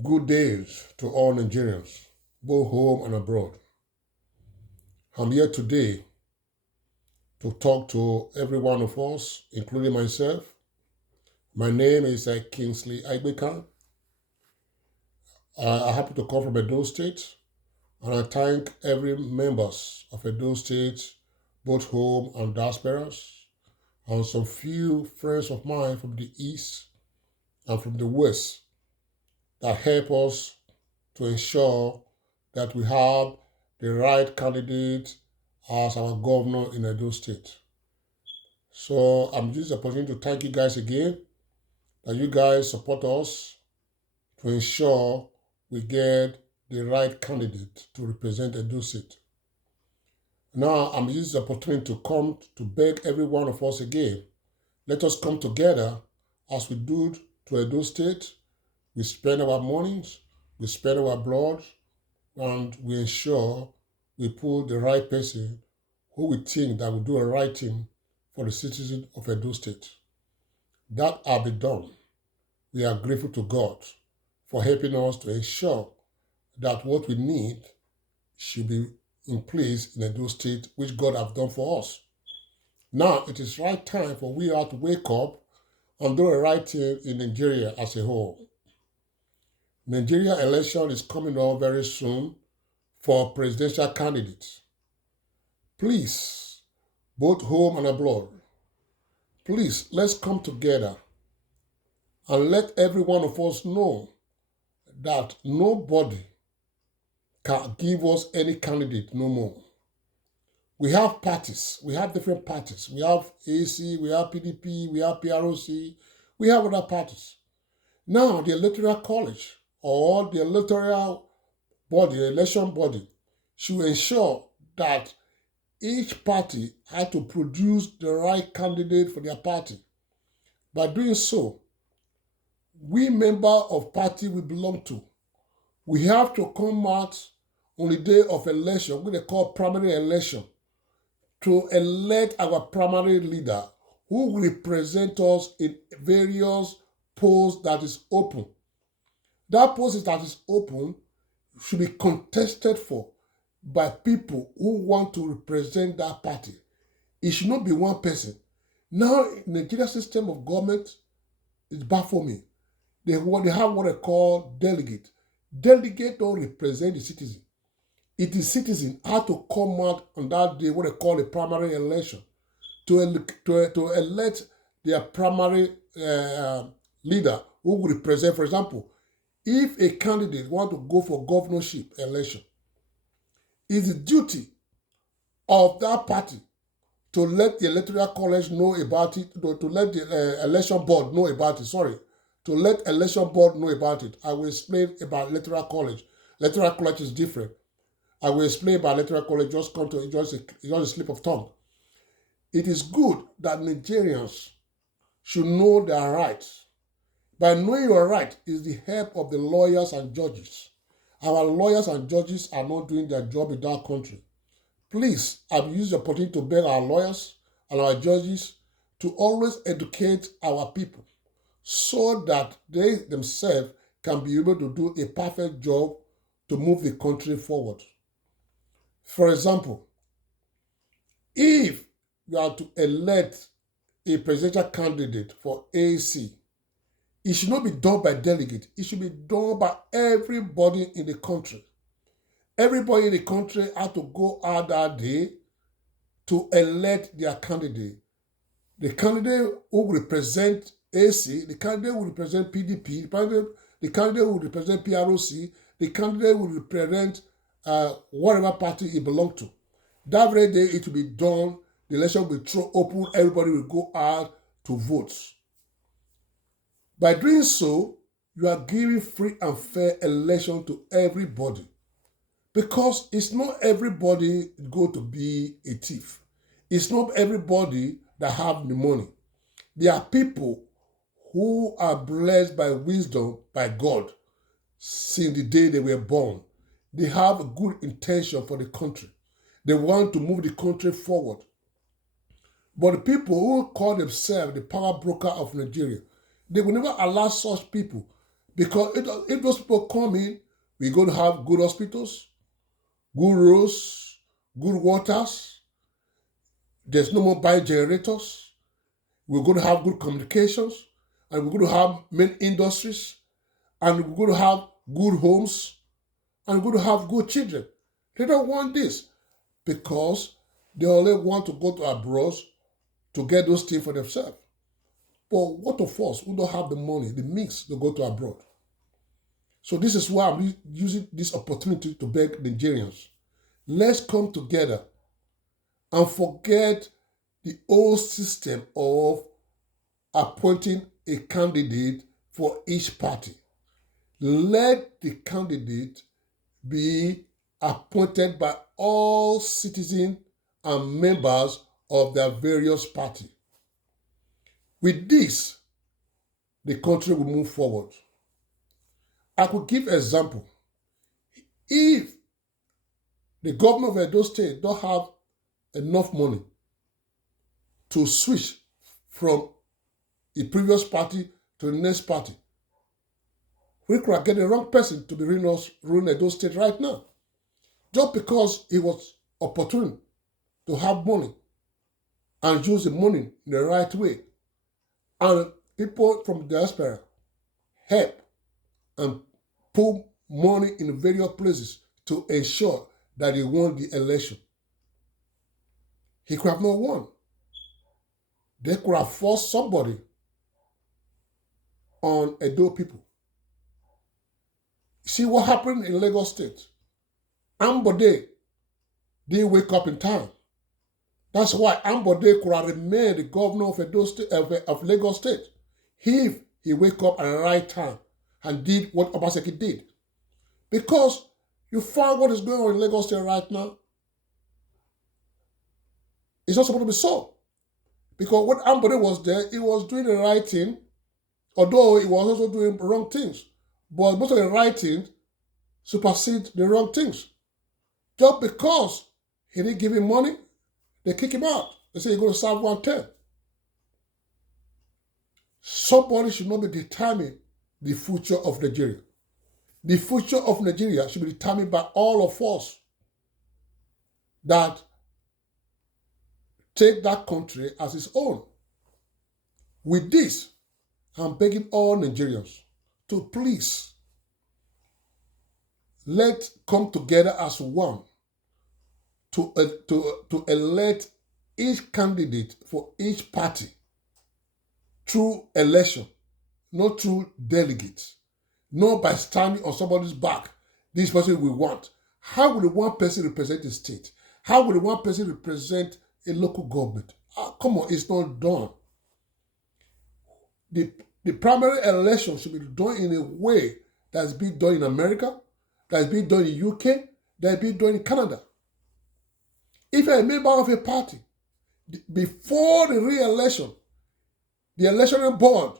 Good days to all Nigerians, both home and abroad. I'm here today to talk to every one of us, including myself. My name is Kingsley Aibeka. I happen to come from Edo State, and I thank every members of Edo State, both home and diasporas, and some few friends of mine from the east and from the west that help us to ensure that we have the right candidate as our governor in Edo State. So I'm using this opportunity to thank you guys again that you guys support us to ensure we get the right candidate to represent Edo State. Now I'm using this opportunity to come to beg every one of us again. Let us come together as we do to Edo State. We spend our mornings, we spend our blood, and we ensure we put the right person who we think that will do the right thing for the citizens of Edo State. That have been done. We are grateful to God for helping us to ensure that what we need should be in place in Edo State, which God have done for us. Now it is right time for we all to wake up and do the right thing in Nigeria as a whole. Nigeria election is coming up very soon for presidential candidates. Please, both home and abroad, please let's come together and let every one of us know that nobody can give us any candidate no more. We have parties, we have different parties. We have AC, we have PDP, we have PROC, we have other parties. Now the electoral college or the electoral body, the election body, should ensure that each party had to produce the right candidate for their party. By doing so, we member of party we belong to, we have to come out on the day of election, what they call primary election, to elect our primary leader who will represent us in various posts that is open. That post that is open should be contested for by people who want to represent that party. It should not be one person. Now, Nigeria system of government is baffling. They have what they call delegate. Delegate don't represent the citizen. It is citizen have to come out on that day, what they call a primary election, to elect their primary leader who will represent. For example, if a candidate want to go for governorship election, it's the duty of that party to let the electoral college know about it, to let the election board know about it. Sorry, to let election board know about it. I will explain about electoral college. Electoral college is different. I will explain about electoral college. Just come to just a slip of tongue. It is good that Nigerians should know their rights. By knowing your right is the help of the lawyers and judges. Our lawyers and judges are not doing their job in that country. Please, I've used the opportunity to beg our lawyers and our judges to always educate our people so that they themselves can be able to do a perfect job to move the country forward. For example, if you are to elect a presidential candidate for AC, it should not be done by delegate. It should be done by everybody in the country. Everybody in the country had to go out that day to elect their candidate. The candidate who will represent AC, the candidate will represent PDP, the candidate will represent PROC, the candidate will represent whatever party he belongs to. That very day it will be done, the election will be thrown open, everybody will go out to vote. By doing so, you are giving free and fair election to everybody. Because it's not everybody going to be a thief. It's not everybody that have the money. There are people who are blessed by wisdom by God since the day they were born. They have a good intention for the country. They want to move the country forward. But the people who call themselves the power broker of Nigeria, they will never allow such people Because if those people come in, we're going to have good hospitals, good roads, good waters. There's no more bio generators. We're going to have good communications, and we're going to have main industries, and we're going to have good homes, and we're going to have good children. They don't want this because they only want to go to abroad to get those things for themselves. But what of us who don't have the money, the means to go to abroad? So this is why I'm using this opportunity to beg Nigerians. Let's come together and forget the old system of appointing a candidate for each party. Let the candidate be appointed by all citizens and members of their various parties. With this, the country will move forward. I could give an example. If the government of Edo State don't have enough money to switch from the previous party to the next party, we could get the wrong person to be ruling Edo State right now. Just because he was opportune to have money and use the money in the right way. And people from the diaspora help and put money in various places to ensure that he won the election. He could have not won. They could have forced somebody on Edo people. See what happened in Lagos State? Ambode didn't wake up in time. That's why Ambode could have remained the governor of Edo State, of Lagos State if he wake up at the right time and did what Obaseki did. Because you find what is going on in Lagos State right now, it's not supposed to be so. Because when Ambode was there, he was doing the right thing, although he was also doing wrong things. But most of the right things supersede the wrong things. Just because he didn't give him money, they kick him out. They say he's going to serve 1 term. Somebody should not be determining the future of Nigeria. The future of Nigeria should be determined by all of us that take that country as its own. With this, I'm begging all Nigerians to please let's come together as one to elect each candidate for each party through election, not through delegates, not by standing on somebody's back. This person we want. How will the one person represent the state? How will the one person represent a local government? Come on, it's not done. The primary election should be done in a way that's being done in America, that's being done in UK, that's being done in Canada. If you're a member of a party, before the re-election, the electoral board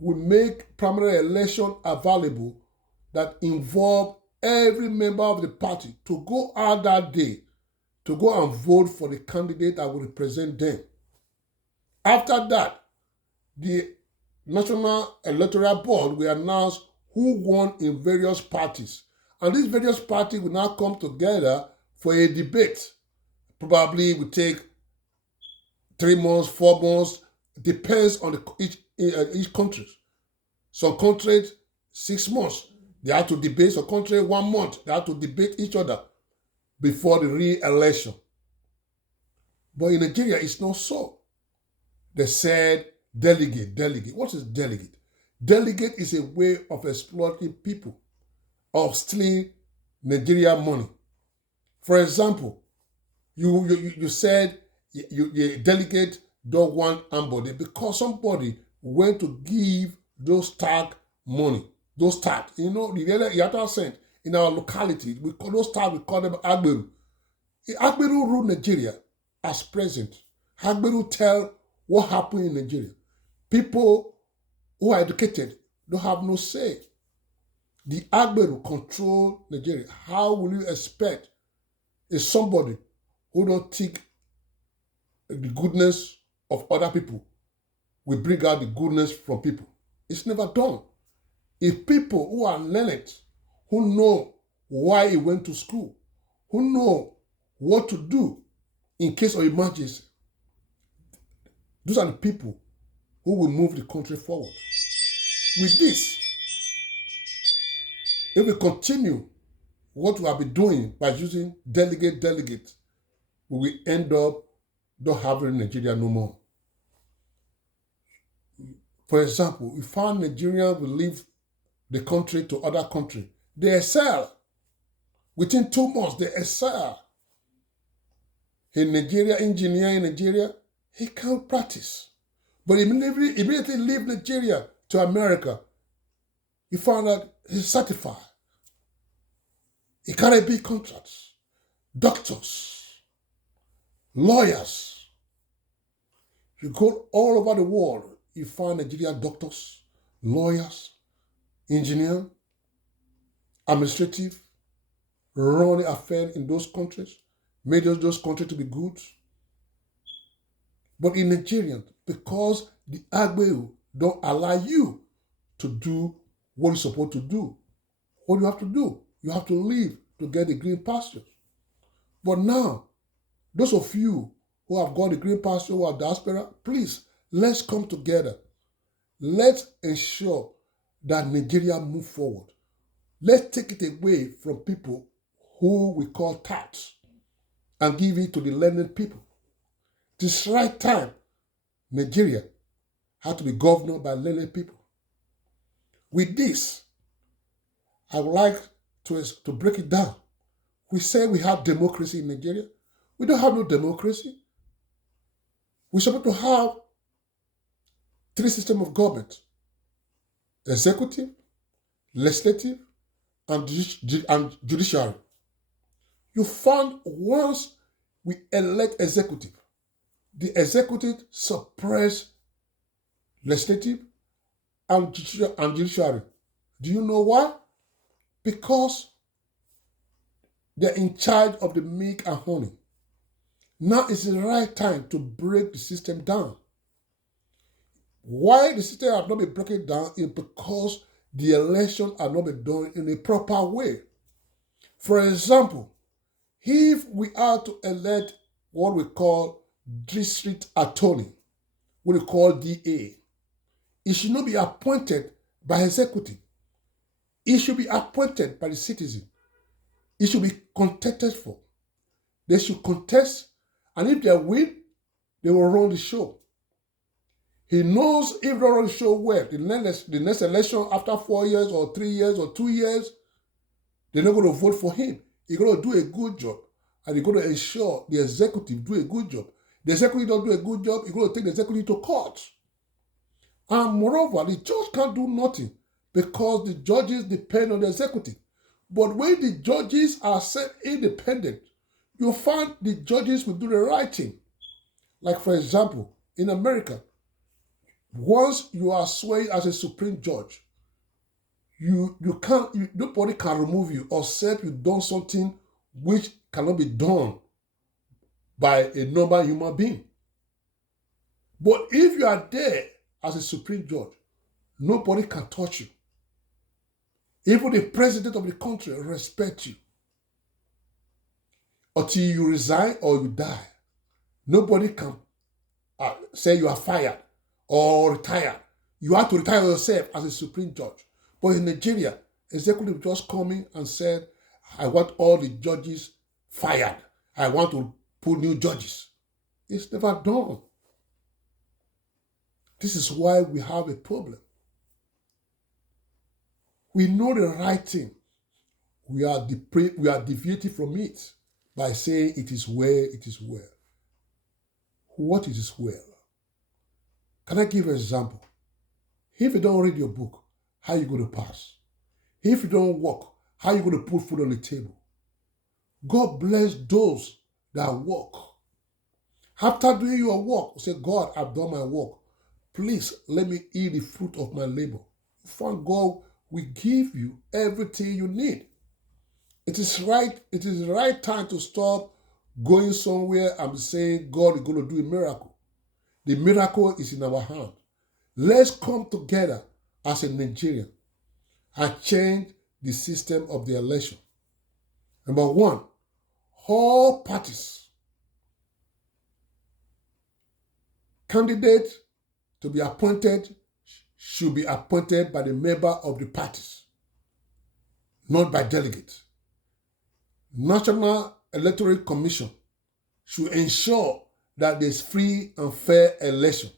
will make primary election available that involve every member of the party to go out that day to go and vote for the candidate that will represent them. After that, the National Electoral Board will announce who won in various parties. And these various parties will now come together for a debate. Probably it will take 3 months, 4 months, depends on each country. Some countries, 6 months, they have to debate. Some countries, 1 month, they have to debate each other before the re-election. But in Nigeria, it's not so. They said delegate. What is delegate? Delegate is a way of exploiting people, of stealing Nigerian money. For example, you said you delegate don't want somebody because somebody went to give those tax money, those tax. You know, the other cent in our locality, we call those tax, we call them Agberu. Agberu rule Nigeria as president. Agberu tell what happened in Nigeria. People who are educated don't have no say. The Agberu control Nigeria. How will you expect is somebody who don't think the goodness of other people will bring out the goodness from people? It's never done. If people who are learned, who know why he went to school, who know what to do in case of emergency, those are the people who will move the country forward. With this, if we continue what we have been doing by using delegate, we will end up not having Nigeria no more. For example, if found Nigerians will leave the country to other country, they excel. Within 2 months, they excel. In Nigeria, engineer in Nigeria, he can't practice. But immediately leave Nigeria to America, he found out he's certified. He carried big contracts. Doctors, lawyers. You go all over the world, you find Nigerian doctors, lawyers, engineers, administrative, running affairs in those countries, made those countries to be good. But in Nigeria, because the Agbeu don't allow you to do what you're supposed to do, what do you have to do? You have to leave to get the green pastures. But now, those of you who have got the green pasture, who are diaspora, please, let's come together. Let's ensure that Nigeria move forward. Let's take it away from people who we call tax and give it to the learned people. This right time, Nigeria had to be governed by learned people. With this, I would like to break it down. We say we have democracy in Nigeria. We don't have no democracy. We're supposed to have 3 systems of government: executive, legislative, and judiciary. You find once we elect executive, the executive suppress legislative and judiciary. Do you know why? Because they're in charge of the milk and honey. Now is the right time to break the system down. Why the system have not been broken down is because the election have not been done in a proper way. For example, if we are to elect what we call district attorney, what we call DA, it should not be appointed by executive. It should be appointed by the citizen. It should be contested for. They should contest, and if they win, they will run the show. He knows if they run the show well, the next election after 4 years or 3 years or 2 years, they're not going to vote for him. He's going to do a good job, and he's going to ensure the executive do a good job. The executive don't do a good job, he's going to take the executive to court. And moreover, the judge can't do nothing because the judges depend on the executive. But when the judges are set independent, you find the judges will do the right thing. Like, for example, in America, once you are sworn as a supreme judge, nobody can remove you except you've done something which cannot be done by a normal human being. But if you are there as a supreme judge, nobody can touch you. Even the president of the country respects you. Until you resign or you die, nobody can say you are fired or retired. You have to retire yourself as a supreme judge. But in Nigeria, executive just coming and said, I want all the judges fired. I want to put new judges. It's never done. This is why we have a problem. We know the right thing. We are deviating from it by saying it is well, it is well. What is well? Can I give an example? If you don't read your book, how are you going to pass? If you don't work, how are you going to put food on the table? God bless those that work. After doing your work, say, God, I've done my work. Please let me eat the fruit of my labor. Find God will give you everything you need. It is the right time to stop going somewhere and saying God is going to do a miracle. The miracle is in our hand. Let's come together as a Nigerian. has changed the system of the election. Number one, all parties, candidates to be appointed should be appointed by the member of the parties, not by delegates. National Electoral Commission should ensure that there's free and fair election.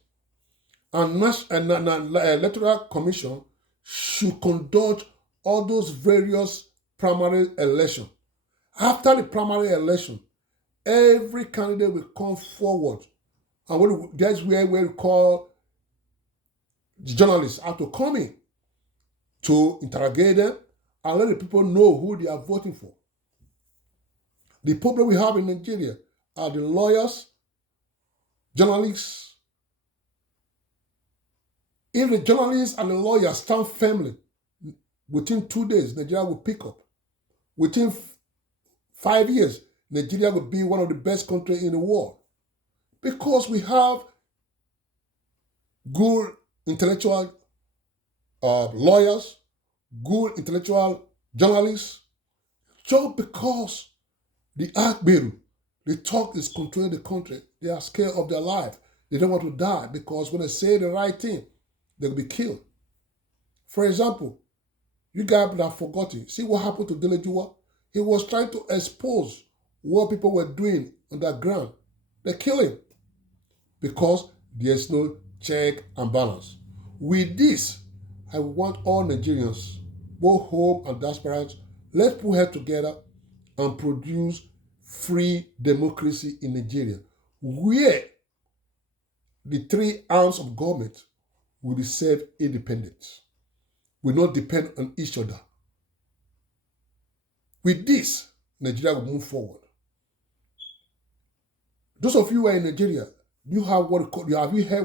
And Electoral Commission should conduct all those various primary elections. After the primary election, every candidate will come forward. And that's where we call the journalists have to come in to interrogate them and let the people know who they are voting for. The problem we have in Nigeria are the lawyers, journalists. If the journalists and the lawyers stand firmly, within 2 days, Nigeria will pick up. Within 5 years, Nigeria will be one of the best countries in the world. Because we have good intellectual lawyers, good intellectual journalists, just because the Akberu, the talk is controlling the country. They are scared of their life. They don't want to die because when they say the right thing, they'll be killed. For example, you guys have forgotten. See what happened to Dele Jua? He was trying to expose what people were doing underground. They kill him because there's no check and balance. With this, I want all Nigerians, both home and diaspora, let's put heads together and produce free democracy in Nigeria, where the three arms of government will be self-independent, will not depend on each other. With this, Nigeria will move forward. Those of you who are in Nigeria, have you heard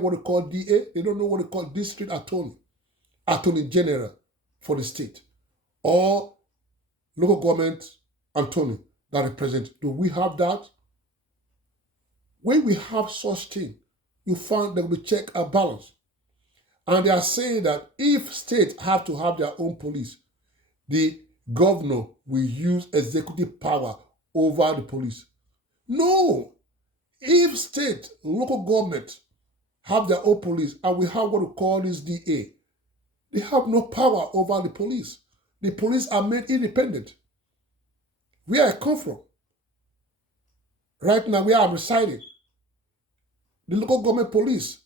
what they call DA? They don't know what they call district attorney general for the state, or local government attorney that represents. Do we have that? When we have such thing, you find that we check and balance. And they are saying that if states have to have their own police, the governor will use executive power over the police. No! If state, local government have their own police and we have what we call this DA, they have no power over the police. The police are made independent. Where I come from, right now where I'm residing, the local government police,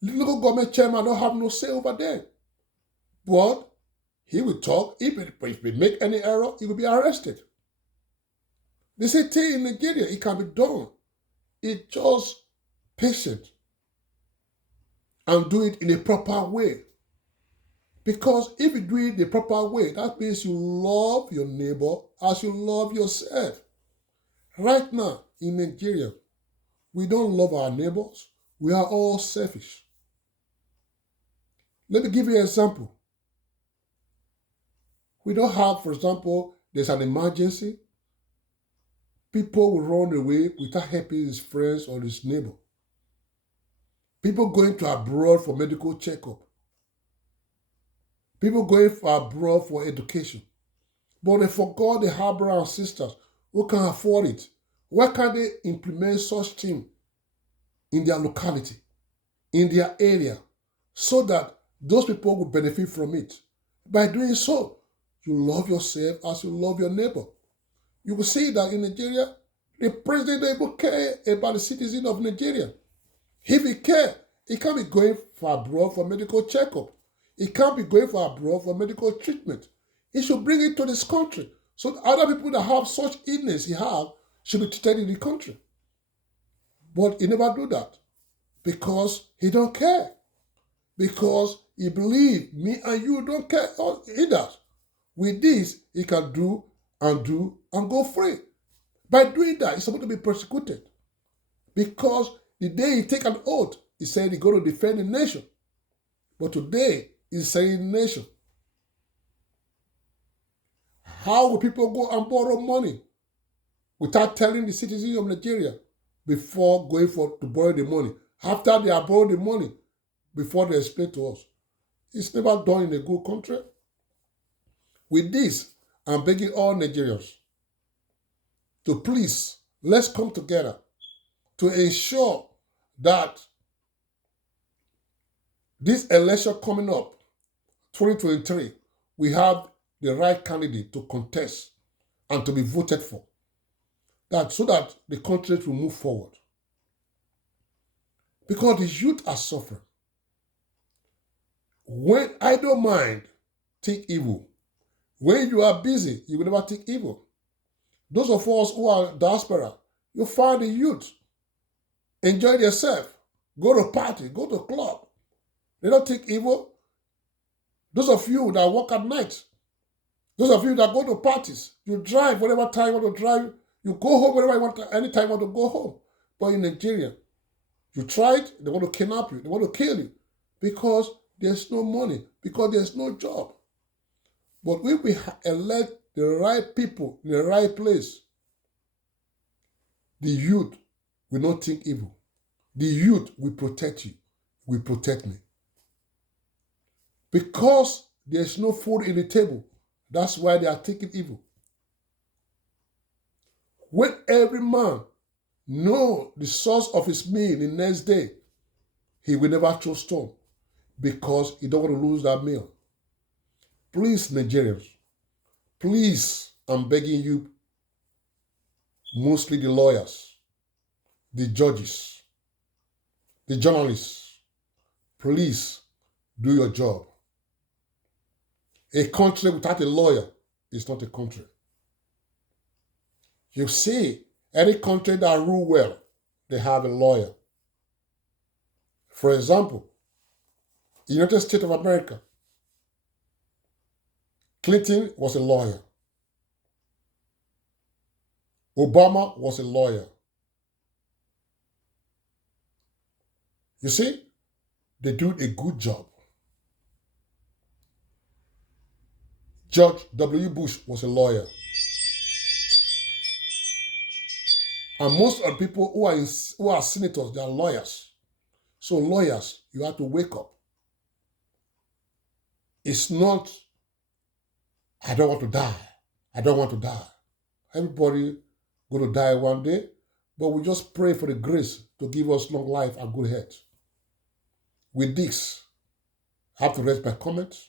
the local government chairman don't have no say over there. But he will talk. If we make any error, he will be arrested. They say in Nigeria, it can be done. It's just patient and do it in a proper way. Because if you do it the proper way, that means you love your neighbor as you love yourself. Right now in Nigeria, we don't love our neighbors. We are all selfish. Let me give you an example. We don't have, for example, there's an emergency. People will run away without helping his friends or his neighbor. People going to abroad for medical checkup. People going abroad for education. But they forgot the harbor brothers and sisters who can afford it. Why can't they implement such thing in their locality, in their area, so that those people will benefit from it? By doing so, you love yourself as you love your neighbor. You will see that in Nigeria, the president doesn't care about the citizen of Nigeria. If he cares, he can't be going for abroad for medical checkup. He can't be going for abroad for medical treatment. He should bring it to this country so that other people that have such illness he have should be treated in the country. But he never do that because he don't care. Because he believes me and you don't care either. With this, he can do and go free. By doing that, he's supposed to be persecuted. Because the day he take an oath, he said he's going to defend the nation. But today, he's saying the nation. How will people go and borrow money without telling the citizens of Nigeria before going to borrow the money? After they have borrowed the money, before they explain to us. It's never done in a good country. With this, I'm begging all Nigerians to please, let's come together to ensure that this election coming up, 2023, we have the right candidate to contest and to be voted for. That so that the country will move forward. Because the youth are suffering. When idle mind think evil, when you are busy, you will never think evil. Those of us who are diaspora, you find the youth, enjoy yourself, go to party, go to club. They don't think evil. Those of you that work at night, those of you that go to parties, you drive whatever time you want to drive, you go home whenever you want to, anytime you want to go home. But in Nigeria, you tried, they want to kidnap you, they want to kill you because there's no money, because there's no job. But if we elect the right people in the right place, the youth will not think evil. The youth will protect you, will protect me. Because there's no food in the table, that's why they are thinking evil. When every man know the source of his meal the next day, he will never throw stone because he don't want to lose that meal. Please, Nigerians, please, I'm begging you, mostly the lawyers, the judges, the journalists, please do your job. A country without a lawyer is not a country. You see, any country that rule well, they have a lawyer. For example, United States of America, Clinton was a lawyer. Obama was a lawyer. You see, they do a good job. George W. Bush was a lawyer. And most of the people who are senators, they are lawyers. So lawyers, you have to wake up. It's not, I don't want to die. I don't want to die. Everybody going to die one day, but we just pray for the grace to give us long life and good health. With this, I have to rest my comments.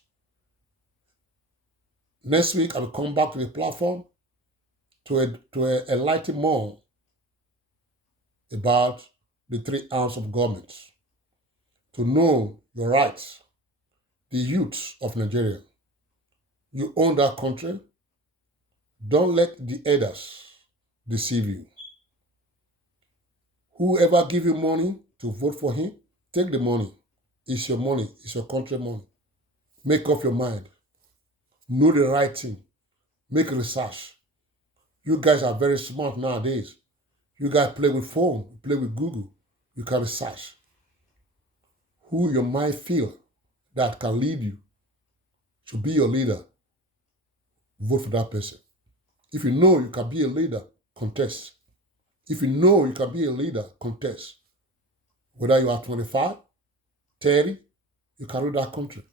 Next week, I will come back to the platform to enlighten more about the 3 arms of government, to know your rights, the youths of Nigeria. You own that country. Don't let the others deceive you. Whoever give you money to vote for him, take the money. It's your money. It's your country money. Make up your mind. Know the right thing. Make research. You guys are very smart nowadays. You guys play with phone, play with Google. You can research who you might feel that can lead you to be your leader. Vote for that person. If you know you can be a leader, contest. If you know you can be a leader, contest. Whether you are 25, 30, you can rule that country.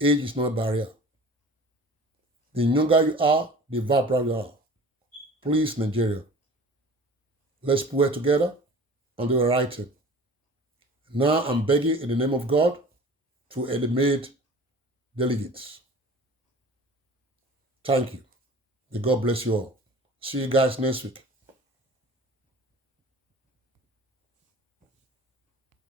Age is not a barrier. The younger you are, the vibrant you are. Please, Nigeria, let's put it together and do the right thing. Now I'm begging in the name of God to eliminate delegates. Thank you. May God bless you all. See you guys next week.